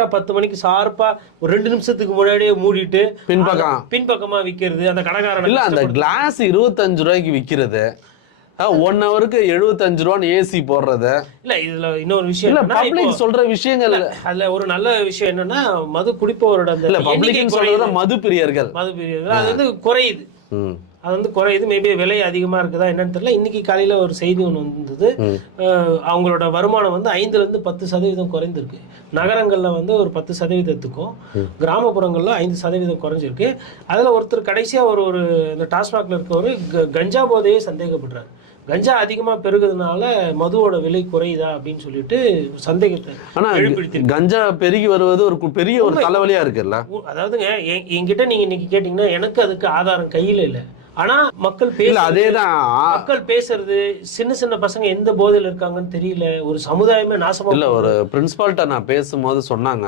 10 மணிக்கு ஷார்ப்பா ஒரு 2 நிமிஷத்துக்கு முன்னாடியே மூடிட்டு பின்பக்கமா விக்கிறது அந்த கடைக்காரன் இல்ல. அந்த கிளாஸ் 25 ரூபாய்க்கு விக்கிறது, 1 ஹவருக்கு 75 ரூபான்னு ஏசி போடுறது. இல்ல இதுல இன்னொரு விஷயம் இல்ல, பப்ளிக் சொல்ற விஷயங்கள் அதுல ஒரு நல்ல விஷயம் என்னன்னா மது குடிப்பவரோட அந்த இல்ல, பப்ளிக் சொல்றது மது பிரியர்கள் அது வந்து குறையுது. அது வந்து குறையுது. மேபி விலை அதிகமா இருக்குதா என்னன்னு தெரியல. இன்னைக்கு காலையில ஒரு செய்தி ஒன்று வந்தது. அவங்களோட வருமானம் வந்து 5ல இருந்து 10% குறைந்திருக்கு. நகரங்கள்ல வந்து ஒரு 10%த்துக்கும் கிராமப்புறங்கள்ல 5% குறைஞ்சிருக்கு. அதுல ஒருத்தர் கடைசியா ஒரு இந்த டாஸ்மாக்ல இருக்க ஒரு கஞ்சா போதையே சந்தேகப்படுறாரு. கஞ்சா அதிகமா பெருகுறதுனால மதுவோட விலை குறையுதா அப்படின்னு சொல்லிட்டு சந்தேகத்தை. ஆனா கஞ்சா பெருகி வருவது ஒரு பெரிய ஒரு தலைவலியா இருக்குல்ல. அதாவதுங்க என்கிட்ட நீங்க இன்னைக்கு கேட்டீங்கன்னா எனக்கு அதுக்கு ஆதாரம் கையில இல்லை. ஆனா மக்கள் பேசுறது சின்ன சின்ன பசங்க எந்த போதையில இருக்காங்கன்னு தெரியல. ஒரு சமுதாயமே நாசமா. இல்ல, ஒரு பிரின்சிபால்ட்ட நான் பேசும்போது சொன்னாங்க,